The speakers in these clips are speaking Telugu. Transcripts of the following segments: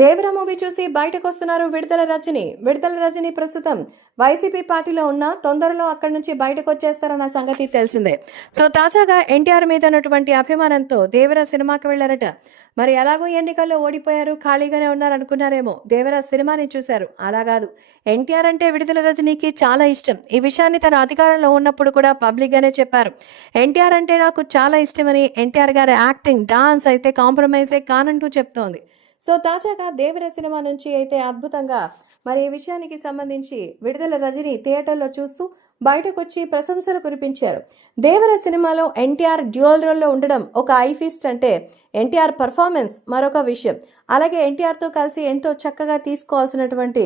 దేవరా మూవీ చూసి బయటకు వస్తున్నారు విడుదల రజని. విడుదల రజని ప్రస్తుతం వైసీపీ పార్టీలో ఉన్న తొందరలో అక్కడి నుంచి బయటకు వచ్చేస్తారన్న సంగతి తెలిసిందే. సో తాజాగా ఎన్టీఆర్ మీద ఉన్నటువంటి అభిమానంతో దేవరా సినిమాకి వెళ్ళారట. మరి ఎలాగో ఎన్నికల్లో ఓడిపోయారు ఖాళీగానే ఉన్నారు అనుకున్నారేమో దేవరా సినిమాని చూశారు. అలా కాదు. ఎన్టీఆర్ అంటే విడుదల రజనీకి చాలా ఇష్టం. ఈ విషయాన్ని తన అధికారంలో ఉన్నప్పుడు కూడా పబ్లిక్గానే చెప్పారు. ఎన్టీఆర్ అంటే నాకు చాలా ఇష్టమని ఎన్టీఆర్ గారి యాక్టింగ్ డాన్స్ అయితే కాంప్రమైజే కానంటూ చెప్తోంది. సో తాజాగా దేవర సినిమా నుంచి అయితే అద్భుతంగా మరి ఈ విషయానికి సంబంధించి విడుదల రజని థియేటర్లో చూస్తూ బయటకొచ్చి ప్రశంసలు కురిపించారు. దేవర సినిమాలో ఎన్టీఆర్ డ్యూయల్ రోల్లో ఉండడం ఒక ఐఫీస్ట్ అంటే ఎన్టీఆర్ పర్ఫార్మెన్స్ మరొక విషయం. అలాగే ఎన్టీఆర్తో కలిసి ఎంతో చక్కగా తీసుకోవాల్సినటువంటి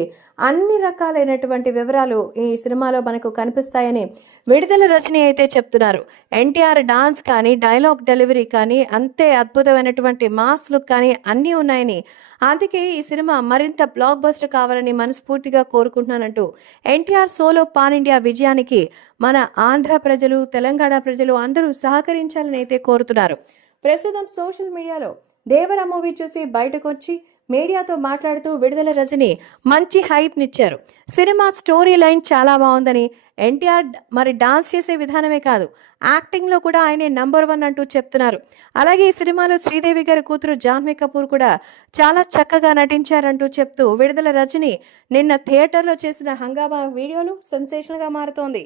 అన్ని రకాలైనటువంటి వివరాలు ఈ సినిమాలో మనకు కనిపిస్తాయని విడుదల రచన అయితే చెప్తున్నారు. ఎన్టీఆర్ డాన్స్ కానీ డైలాగ్ డెలివరీ కానీ అంతే అద్భుతమైనటువంటి మాస్ లుక్ కానీ అన్నీ ఉన్నాయని. అందుకే ఈ సినిమా మరింత బ్లాక్ బస్టర్ కావాలని మనస్ఫూర్తిగా కోరుకుంటున్నానంటూ ఎన్టీఆర్ సోలో పాన్ ఇండియా విజయాన్ని విజయానికి మన ఆంధ్ర ప్రజలు తెలంగాణ ప్రజలు అందరూ సహకరించాలని అయితే కోరుతున్నారు. ప్రస్తుతం సోషల్ మీడియాలో దేవర మూవీ చూసి బయటకు వచ్చి మీడియాతో మాట్లాడుతూ విడుదల రజని మంచి హైప్నిచ్చారు సినిమా స్టోరీ లైన్ చాలా బాగుందని ఎన్టీఆర్ మరి డాన్స్ చేసే విధానమే కాదు యాక్టింగ్లో కూడా ఆయనే నంబర్ వన్ అంటూ చెప్తున్నారు. అలాగే ఈ సినిమాలో శ్రీదేవి గారి కూతురు జాహ్నవి కపూర్ కూడా చాలా చక్కగా నటించారంటూ చెప్తూ విడుదల రజని నిన్న థియేటర్లో చేసిన హంగామా వీడియోలు సెన్సేషన్గా మారుతోంది.